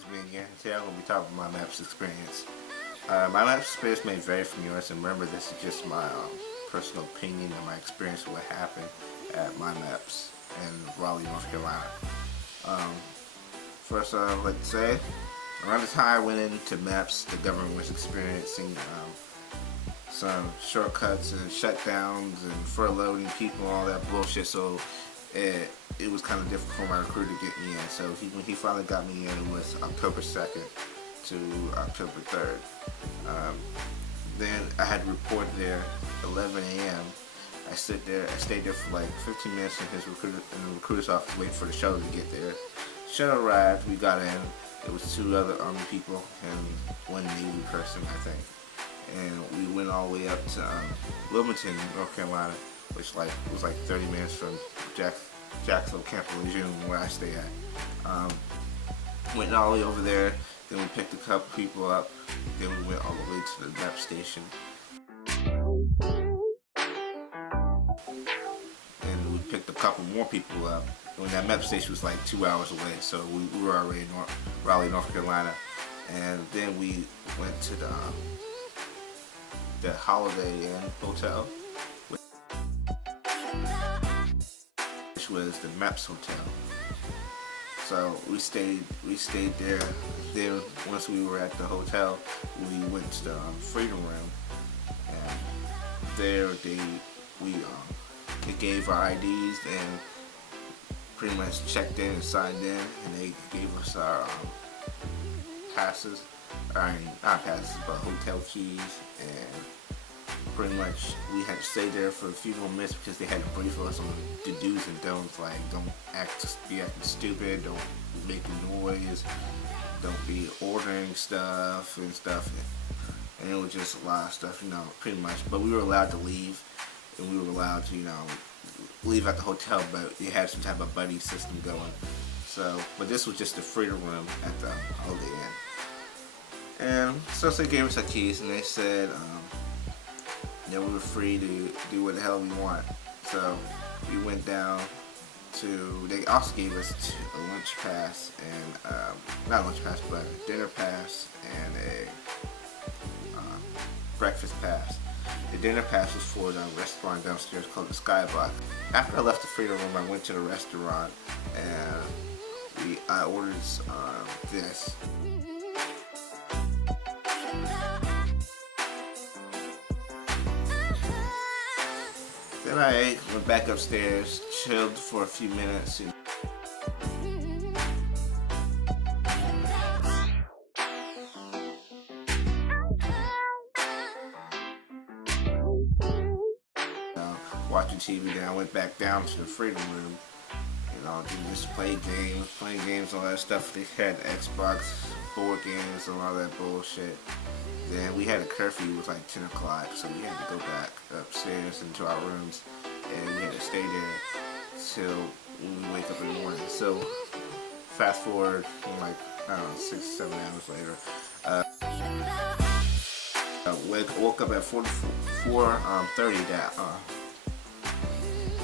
It's me again. Today I'm going to be talking about my MEPS experience. My MEPS experience may vary from yours, and remember this is just my personal opinion and my experience of what happened at my MEPS in Raleigh, North Carolina. First, let's say, around the time I went into MEPS, the government was experiencing some shortcuts and shutdowns and furloughing people and all that bullshit, so it was kind of difficult for my recruiter to get me in. So when he finally got me in, it was October 2nd to October 3rd. Then I had to report there 11 a.m. I stayed there for like 15 minutes in the recruiter's office waiting for the shuttle to get there. Shuttle arrived, we got in. There was 2 other Army people and 1 Navy person, I think. And we went all the way up to Wilmington, North Carolina, which was like 30 minutes from Jacksonville, Camp Lejeune, where I stay at. Went all the way over there. Then we picked a couple people up. Then we went all the way to the MEPS station. And we picked a couple more people up. And that MEPS station was like 2 hours away, so we were already in Raleigh, North Carolina. And then we went to the Holiday Inn Hotel, which was the MEPS hotel. So we stayed there. Then once we were at the hotel, we went to the Freedom Room, and there they gave our IDs and pretty much checked in and signed in, and they gave us our passes. I mean, not passes, but hotel keys, and pretty much we had to stay there for a few more minutes because they had to brief us on the do's and don'ts, like don't be acting stupid, don't make noise, don't be ordering stuff, and it was just a lot of stuff, pretty much. But we were allowed to leave, and we were allowed to, leave at the hotel, but they had some type of buddy system going. So, but this was just the Freedom Room at the Holiday Inn. And so they gave us our keys, and they said we were free to do what the hell we want. So we went down to, they also gave us a lunch pass and, not a lunch pass, but a dinner pass and a breakfast pass. The dinner pass was for the restaurant downstairs called the Skybox. After I left the Freedom Room, I went to the restaurant and I ordered this. Then I ate, went back upstairs, chilled for a few minutes. Watching TV. Then I went back down to the Freedom Room. Just playing games, all that stuff. They had Xbox, board games, and all that bullshit. Then we had a curfew. It was like 10 o'clock, so we had to go back upstairs into our rooms, and we had to stay there till when we wake up in the morning. So fast forward, like, I don't know, 6-7 hours later, woke up at 4:30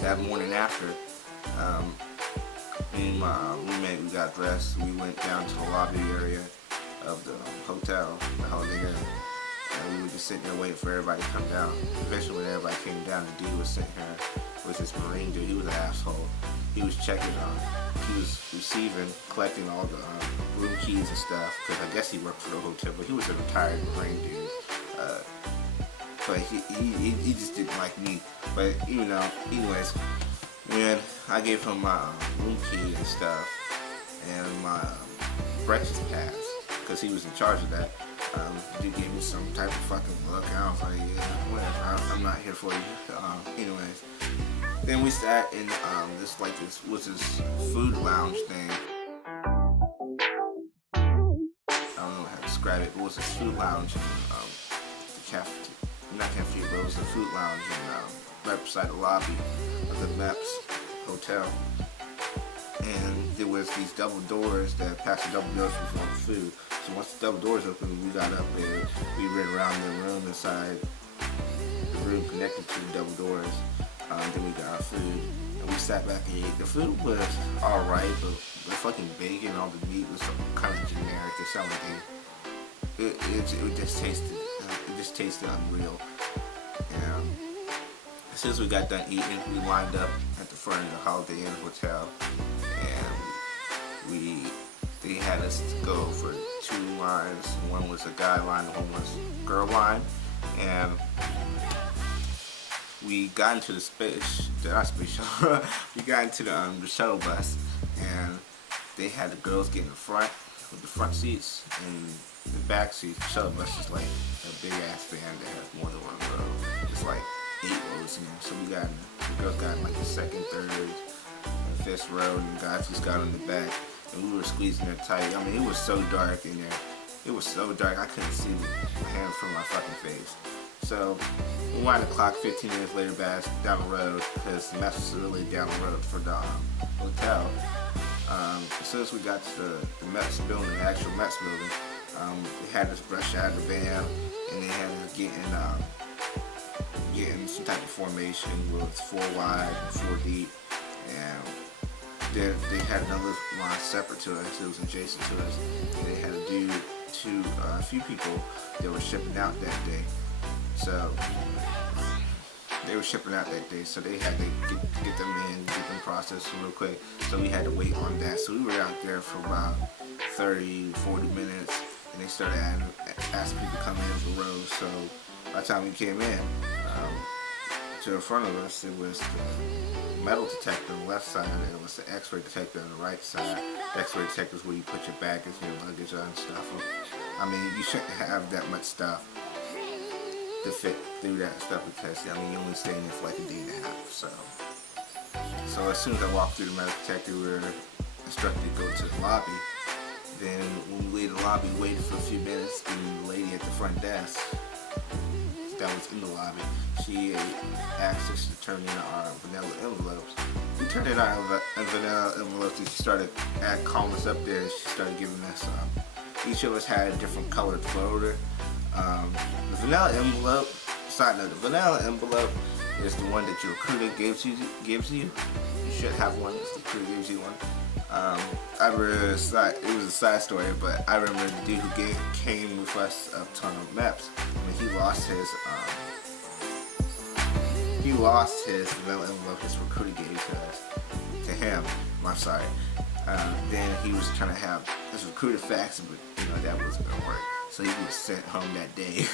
that morning after. Me and my roommate, we got dressed. We went down to the lobby area of the hotel, the Holiday Inn, and we were just sitting there waiting for everybody to come down. Eventually, when everybody came down, the dude was sitting here. It was this Marine dude. He was an asshole. He was checking he was receiving, collecting all the room keys and stuff, because I guess he worked for the hotel, but he was a retired Marine dude. But he just didn't like me. But anyways, when I gave him my room key and stuff and my breakfast pass, because he was in charge of that, he gave me some type of fucking look. I was like, yeah, whatever, I'm not here for you. Anyways, then we sat in this food lounge thing. I don't know how to describe it, but it was this food lounge in not cafeteria, but it was a food lounge right beside the lobby of the MEPS hotel. And there was these double doors that past the double doors was all the food. So once the double doors opened, we got up and we ran around the room inside the room connected to the double doors. Then we got our food and we sat back and ate. The food was alright, but the fucking bacon, all the meat was kind of generic. stomach. It just tasted unreal. And as soon as we got done eating, we lined up at the front of the Holiday Inn Hotel, and they had us to go for 2 lines. One was a guy line, one was a girl line, and we got into we got into the shuttle bus, and they had the girls get in the front with the front seats, and the back seats. The shuttle bus is like a big ass van that has more than one row. It's like 8 rows in there. So the girls got in like the second, third, and fifth row, and the guys just got on the back, and we were squeezing there tight. I mean, it was so dark in there. It was so dark I couldn't see my hands from my fucking face. So we wound the clock 15 minutes later back down the road, because the MEPS was really down the road for the hotel. As soon as we got to the MEPS building, the actual MEPS building, they had us rush out of the van, and they had us get in some type of formation with 4 wide and 4 deep, and they had another line separate to us. It was adjacent to us, and they had a dude to a few people that were shipping out that day. So they were shipping out that day, so they had to get them in, get them processed real quick. So we had to wait on that. So we were out there for about 30, 40 minutes, and they started asking people to come in for rows. So by the time we came in, to the front of us, it was the metal detector on the left side, and it was the X-ray detector on the right side. The X-ray detector is where you put your baggage and your luggage on and stuff. I mean, you shouldn't have that much stuff to fit through that stuff, because I mean, you only stay in there for like a day and a half. So as soon as I walked through the metal detector, we were instructed to go to the lobby. Then when we leave the lobby, we waited for a few minutes, and the lady at the front desk that was in the lobby, she asked us to turn in our vanilla envelopes. We turned in our vanilla envelopes, and she started calling us up there, and she started giving us, each of us had a different colored folder. The vanilla envelope, side note, the vanilla envelope is the one that your recruiter gives you. You should have one if the recruiter gives you one. I remember, it was a side story, but I remember the dude who came with us up to MEPS, when he lost his vanilla envelope his recruiter gave to him. I'm sorry. Then he was trying to have his recruiter fax, but that wasn't gonna work. So he was sent home that day.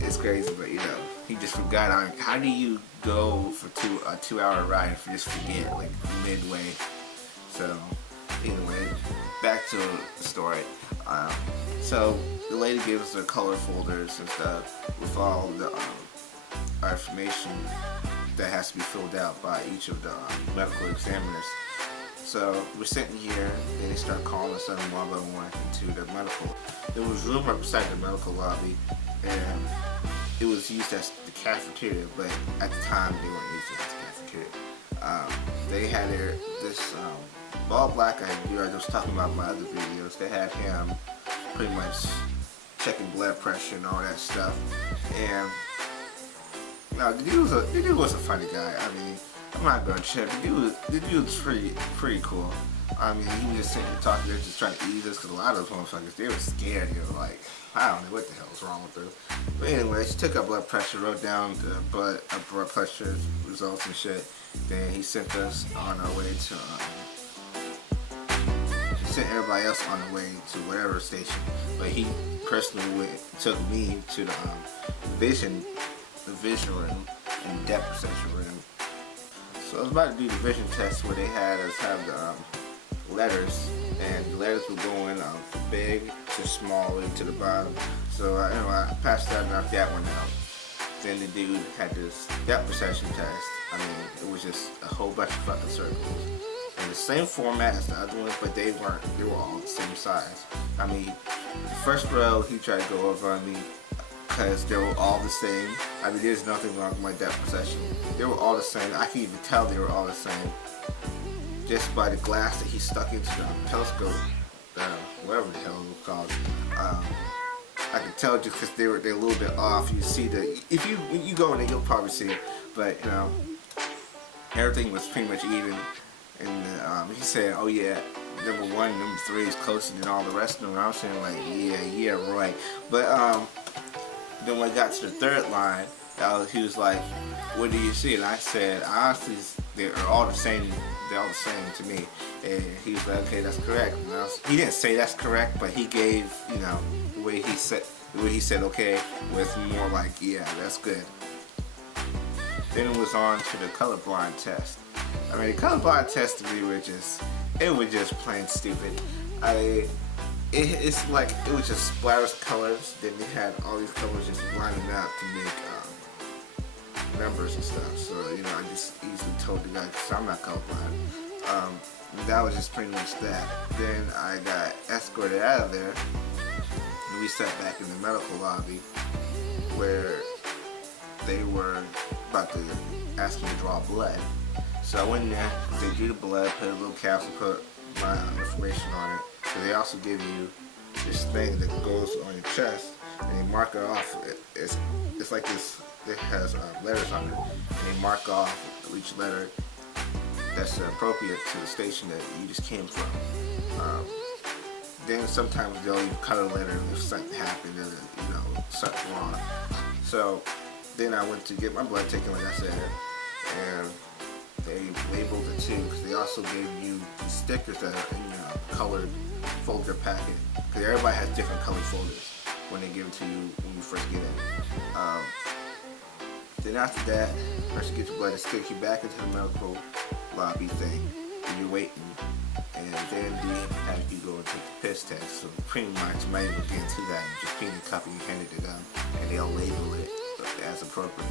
It's crazy, but he just forgot. How do you go for a 2-hour ride if you just forget like midway? So anyway, back to the story. So the lady gave us the color folders and stuff with all the our information that has to be filled out by each of the medical examiners. So we're sitting here, and they start calling us one by one into the medical. There was room outside the medical lobby, and it was used as the cafeteria, but at the time they weren't using it as the cafeteria. They had this bald black guy I was talking about in my other videos. They had him pretty much checking blood pressure and all that stuff. And the dude was a funny guy. I mean, I'm not gonna check. The dude was pretty cool. I mean, he was just sitting there talking. They're just trying to ease us, because a lot of those motherfuckers, they were scared. They were like, I don't know what the hell was wrong with them. But anyway, she took our blood pressure, wrote down the blood pressure results and shit. Then he sent us on our way to. He sent everybody else on the way to whatever station. But he personally took me to the vision room and depth perception room. So I was about to do the vision test, where they had us have the letters, and the letters were going from big to small to the bottom. So I passed that and knocked that one out. Then the dude had this depth perception test. I mean, it was just a whole bunch of fucking circles. And the same format as the other ones, but they were all the same size. I mean, the first row he tried to go over on me, because they were all the same. I mean, there's nothing wrong with my depth perception. They were all the same. I can even tell they were all the same just by the glass that he stuck into the telescope, whatever the hell it was called. I could tell just because they're a little bit off. You see when you go in there, you'll probably see it. But everything was pretty much even. And he said, "Oh yeah, number 1, number 3 is closer than all the rest of them. And I was saying like, yeah, right. But then when I got to the 3rd line, he was like, what do you see? And I said, honestly, they're all the same. They're all the same to me. And he was like, okay, that's correct. And he didn't say that's correct, but he gave, the way he said okay was more like, yeah, that's good. Then it was on to the colorblind test. I mean, the colorblind test to me was just plain stupid. It's like it was just splatters colors. Then they had all these colors just lining up to make numbers and stuff. So I just easily told the guy, because I'm not colorblind. That was just pretty much that. Then I got escorted out of there, and we sat back in the medical lobby where they were about to ask me to draw blood. So I went in there, they drew the blood, put a little capsule, put my information on it. So they also give you this thing that goes on your chest, and they mark it off. It's like this, it has letters on it, and they mark off each letter that's appropriate to the station that you just came from. Then sometimes they'll even cut a letter if something happened, something wrong. So then I went to get my blood taken, like I said, and they labeled it too, because they also gave you stickers that are in a colored folder packet, because everybody has different colored folders when they give it to you when you first get in. Then after that, once you get your blood, they stick you back into the medical lobby thing, and you're waiting, and then they have you go and take the piss test. So pretty much, you might even get into that, and just pee in the cup and you hand it to them, and they'll label it as appropriate.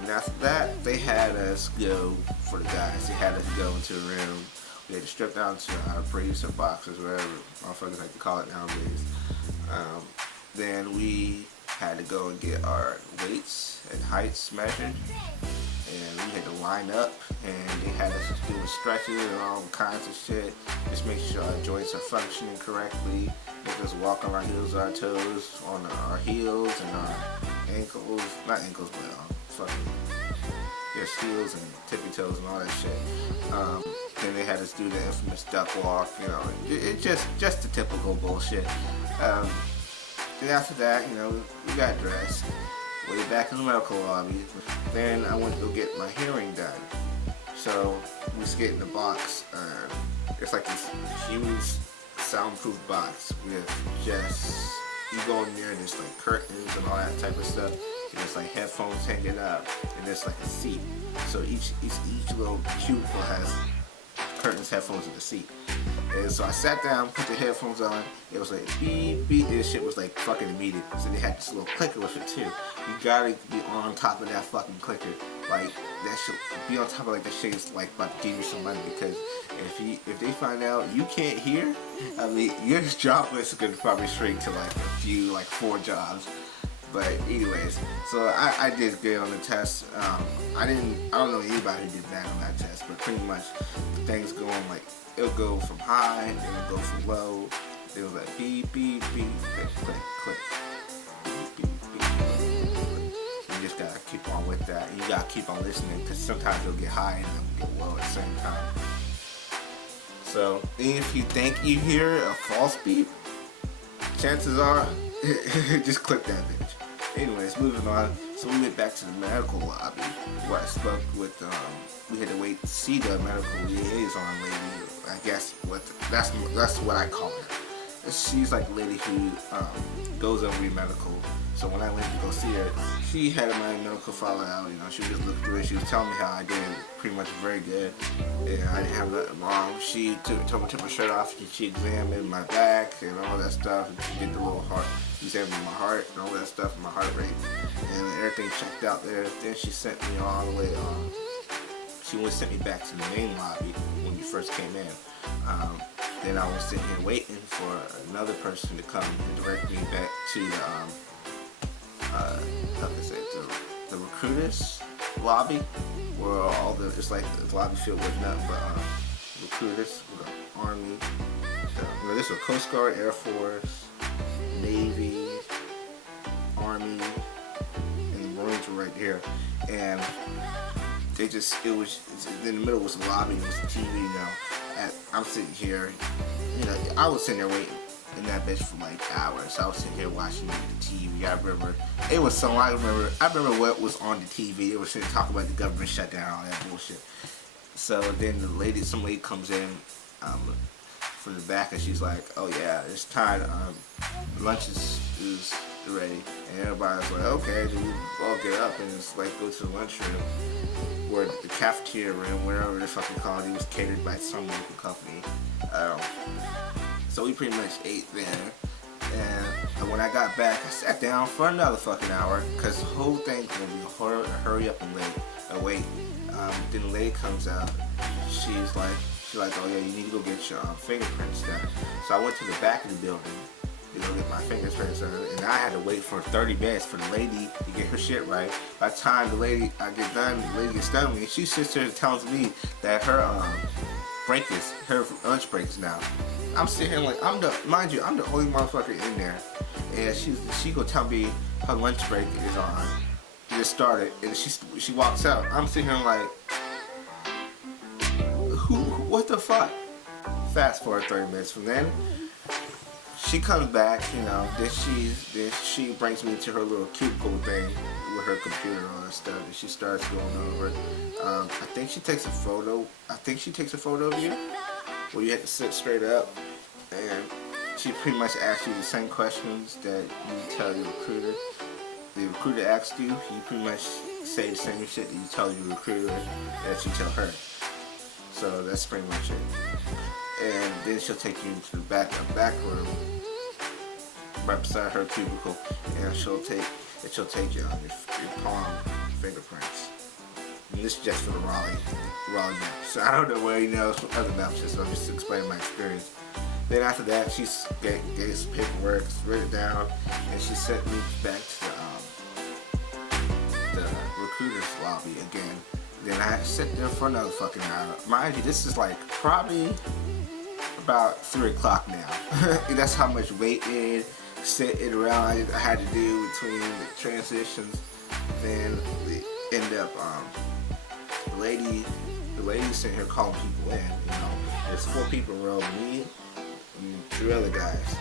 And after that, they had us go, for the guys, they had us go into a room. We had to strip down to our briefs or boxers, whatever motherfuckers like to call it nowadays. Then we had to go and get our weights and heights measured, and we had to line up, and they had us doing stretches and all kinds of shit, just make sure our joints are functioning correctly, make us walk on our heels, our toes, on our heels and our ankles, not ankles, but fucking just heels and tippy toes and all that shit. Then they had us do the infamous duck walk, it just the typical bullshit. Then after that, we got dressed, way back in the medical lobby. Then I went to go get my hearing done. So we get in the box. It's like this huge soundproof box with just, you go in there and there's like curtains and all that type of stuff. And there's like headphones hanging up, and there's like a seat. So each little cubicle has curtains, headphones, and the seat. And so I sat down, put the headphones on. It was like beep, beep. This shit was like fucking immediate. So they had this little clicker with it too. You gotta be on top of that fucking clicker. Like that shit, be on top of like that shit is like about to give you some money, because if they find out you can't hear, I mean your job list is gonna probably shrink to like 4 jobs. But anyways, so I did good on the test. I don't know anybody who did bad on that test, but pretty much the thing's going like, it'll go from high, and it'll go from low. It was like beep, beep, beep, click, click, click. Beep, beep, beep, click, click. You just gotta keep on with that. And you gotta keep on listening, because sometimes it'll get high and it'll get low at the same time. So if you think you hear a false beep, chances are, just click that bitch. Anyways, moving on. So we went back to the medical lobby, where I spoke with, we had to wait to see the medical liaison lady. I guess that's what I call her. She's like a lady who goes over your medical. So when I went to go see her, she had my medical file out. She just looked through it. She was telling me how I did pretty much very good. And I didn't have nothing wrong. She told me to take my shirt off. She examined my back and all that stuff. And she did the little heart, examined my heart and all that stuff, and my heart rate. And everything checked out there. Then she sent me all the way on. She only sent me back to the main lobby when you first came in. Then I was sitting here waiting for another person to come and direct me back to the, the recruiters lobby, where all the, it's like the lobby filled with nothing but recruiters, the Army, this was Coast Guard, Air Force, Navy, Army, and the Marines were right here. And they just, in the middle was the lobby, and it was the TV now. I'm sitting here, you know, I was sitting there waiting in that bitch for like hours. I was sitting here watching the TV. I remember it was so. I remember what was on the TV. It was sitting talking about the government shutdown, all that bullshit. So then some lady comes in from the back, and she's like, "Oh yeah, it's time. Lunch is ready." And everybody's like, "Okay." Then we all get up and just like go to the lunchroom, or the cafeteria room, whatever the fucking called. It was catered by some local company. So we pretty much ate there. And when I got back, I sat down for another fucking hour because the whole thing's gonna be hurry up and wait. Then the lady comes out. She's like, "Oh yeah, you need to go get your fingerprints done." So I went to the back of the building to go get my fingerprints done, and I had to wait for 30 minutes for the lady to get her shit right. By the time the lady gets done with me, she sits there and tells me that her lunch break is now. I'm sitting here like, mind you, I'm the only motherfucker in there, and she gonna tell me her lunch break is on. It just started, and she walks out. I'm sitting here like, what the fuck? Fast forward 30 minutes from then, she comes back, you know. Then she brings me to her little cubicle thing with her computer and all that stuff, and she starts going over it. I think she takes a photo. Of you, where you have to sit straight up, and she pretty much asks you the same questions that you tell the recruiter. The recruiter asks you, you pretty much say the same shit that you tell your recruiter that you tell her. So that's pretty much it. And then she'll take you into the back room, right beside her cubicle, and she'll take you on your palm fingerprints. And this is just for the Raleigh map. So I don't know where you know other maps is, so I'm just explaining my experience. Then after that, she gave some paperwork, wrote it down, and she sent me back to the recruiter's lobby again. Then I sat there for another fucking hour. Mind you, this is like probably about 3 o'clock now. That's how much waiting, sitting around I had to do between the transitions. Then we end up, the lady sitting here calling people in. You know, there's 4 people in a row, me and 3 other guys.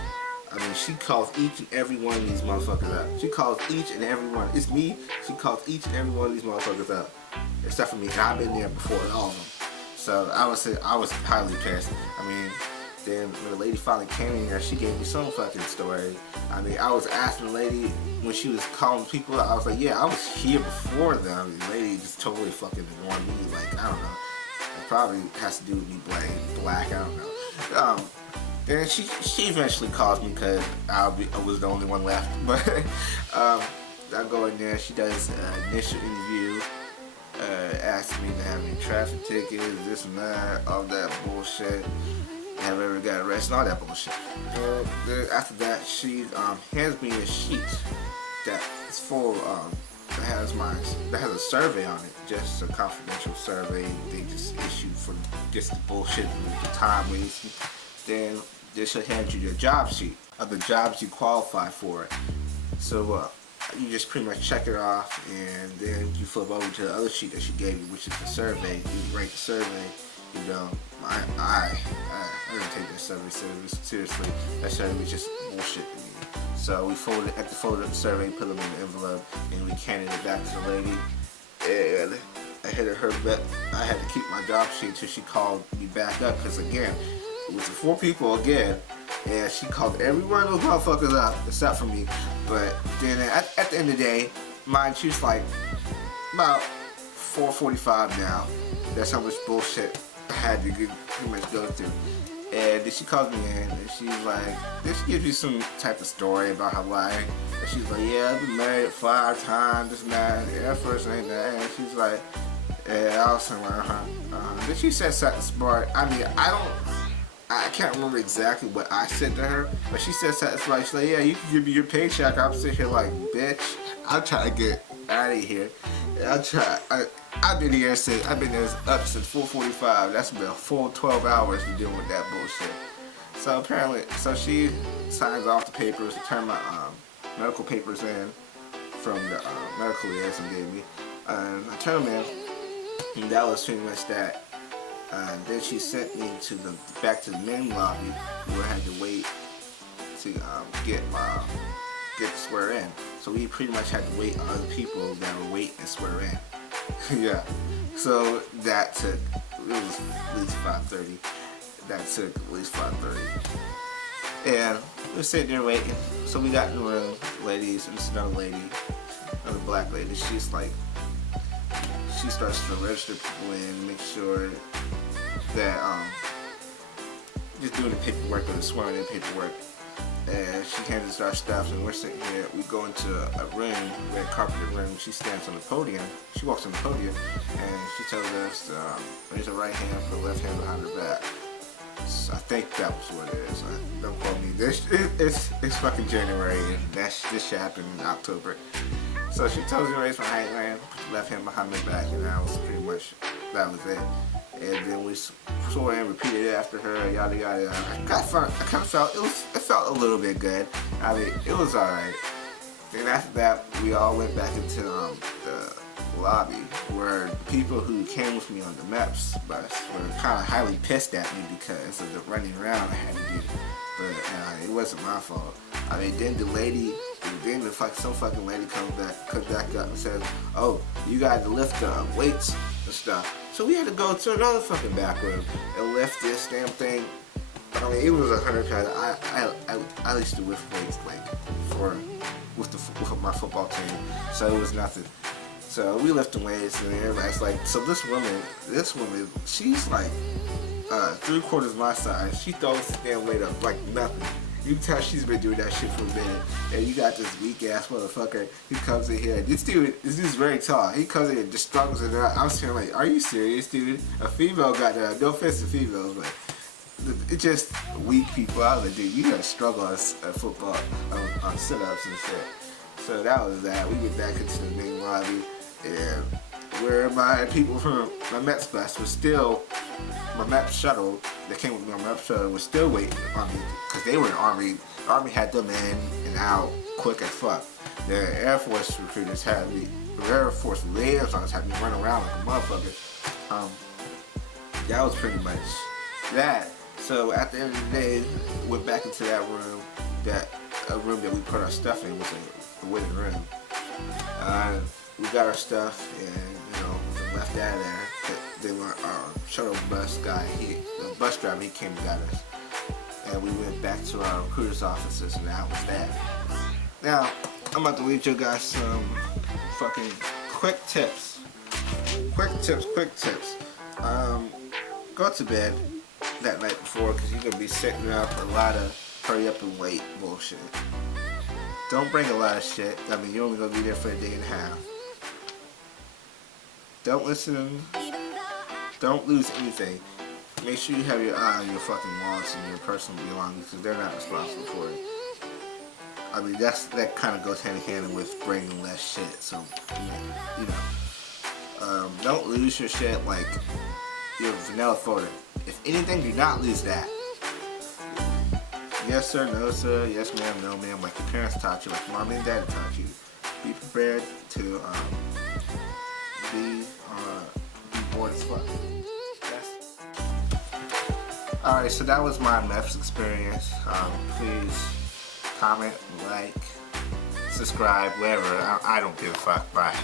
I mean, she calls each and every one of these motherfuckers out. She calls each and every one. It's me. She calls each and every one of these motherfuckers out, except for me. And I've been there before all of them. So I was highly pissed. I mean, then when the lady finally came in there, she gave me some fucking story. I mean, I was asking the lady when she was calling people out. I was like, yeah, I was here before them. The lady just totally fucking ignored me. Like, I don't know. It probably has to do with me black. I don't know. Then she eventually calls me because I was the only one left. But I go in there. She does an initial interview. Asks me to have any traffic tickets, this and that, all that bullshit. Have I ever got arrested? All that bullshit. Then after that, she hands me a sheet that is full. That has a survey on it, just a confidential survey they just issued for just the bullshit and the time wasting. Then she'll hand you the job sheet of the jobs you qualify for. So you just pretty much check it off, and then you flip over to the other sheet that she gave you, which is the survey. You write the survey. You know, I don't take that survey seriously. That survey was just bullshit to me. So we folded the survey, put them in the envelope, and we handed it back to the lady. And I had to keep my job sheet until she called me back up, because again, it was the 4 people again, and she called every one of those motherfuckers up except for me. But then at the end of the day, mine, she was like about 4:45 now. That's how much bullshit I had to pretty much go through. And then she calls me in, and she's like, then she gives you some type of story about her life. And she's like, yeah, I've been married 5 times, this and that, the airforce ain't that. And she's like, yeah, I was saying, Then she said something smart. I mean, I can't remember exactly what I said to her, but she said something like, she's like, yeah, you can give me your paycheck. I'm sitting here like, bitch, I'm trying to get out of here. I've been there up since 4:45. That's been a full 12 hours to deal with that bullshit. So apparently, she signs off the papers to turn my medical papers in from the medical liaison gave me. I turned them in, and that was pretty much that. Then she sent me to back to the main lobby where I had to wait to get swear in. So we pretty much had to wait on other people that were waiting to swear in. Yeah. So that took, it was at least 5:30. That took at least 5:30. And we were sitting there waiting. So we got in the room, ladies, and this another lady, another black lady. She's like, she starts to register people in, make sure that just doing the paperwork or the swearing in paperwork. And she hands us our stuff, and we're sitting here. We go into a room, red carpeted room. She stands on the podium. She walks on the podium, and she tells us, raise her right hand for the left hand behind her back. So I think that was what it is. Don't quote me. It's fucking January, and this shit happened in October. So she tells me to raise my right hand, put the left hand behind my back, and that was pretty much, that was it. And then we swore and repeated it after her, yada yada. I kind of felt it felt a little bit good. I mean, it was alright. Then after that, we all went back into the lobby, where the people who came with me on the MEPS bus were kind of highly pissed at me because of the running around I had to do. But it wasn't my fault. I mean, then some fucking lady comes back up and says, "Oh, you got to lift weights and stuff." So we had to go to another fucking back room and lift this damn thing. I mean, it was 100 pounds. I used to lift weights like with my football team, so it was nothing. So we lift the weights, and everybody's like, so this woman, she's like 3/4 my size. She throws the damn weight up like nothing. You can tell she's been doing that shit for a minute. And you got this weak ass motherfucker who comes in here. This dude's very tall. He comes in and just struggles it out. I'm sitting like, are you serious, dude? A female got that. No offense to females, but it's just weak people out there, dude. You gotta struggle on football, on sit-ups and shit. So that was that. We get back into the main lobby, and where my people from my MEPS bus was still, my MEPS shuttle that came with me on my MEPS shuttle was still waiting on me because they were in the Army. The Army had them in and out quick as fuck. The Air Force recruiters had me, the Air Force liaisons had me run around like a motherfucker. That was pretty much that. So at the end of the day, went back into that room, a room that we put our stuff in was a waiting room. We got our stuff and left that there. Then our shuttle bus guy, the bus driver, he came and got us. And we went back to our recruiter's offices, and that was that. Now, I'm about to leave you guys some fucking quick tips. Quick tips. Go to bed that night before, because you're going to be sitting up for a lot of hurry up and wait bullshit. Don't bring a lot of shit. I mean, you're only going to be there for a day and a half. Don't listen. Don't lose anything. Make sure you have your eye on your fucking wallets and your personal belongings, because they're not responsible for it. I mean, that kind of goes hand in hand with bringing less shit. So, don't lose your shit like your vanilla folder. If anything, do not lose that. Yes sir, no sir, yes ma'am, no ma'am, like your parents taught you, like mom and dad taught you. Be prepared to be bored as fuck. Yes. Alright, so that was my MEPS experience. Please comment, like, subscribe, whatever. I don't give a fuck. Bye.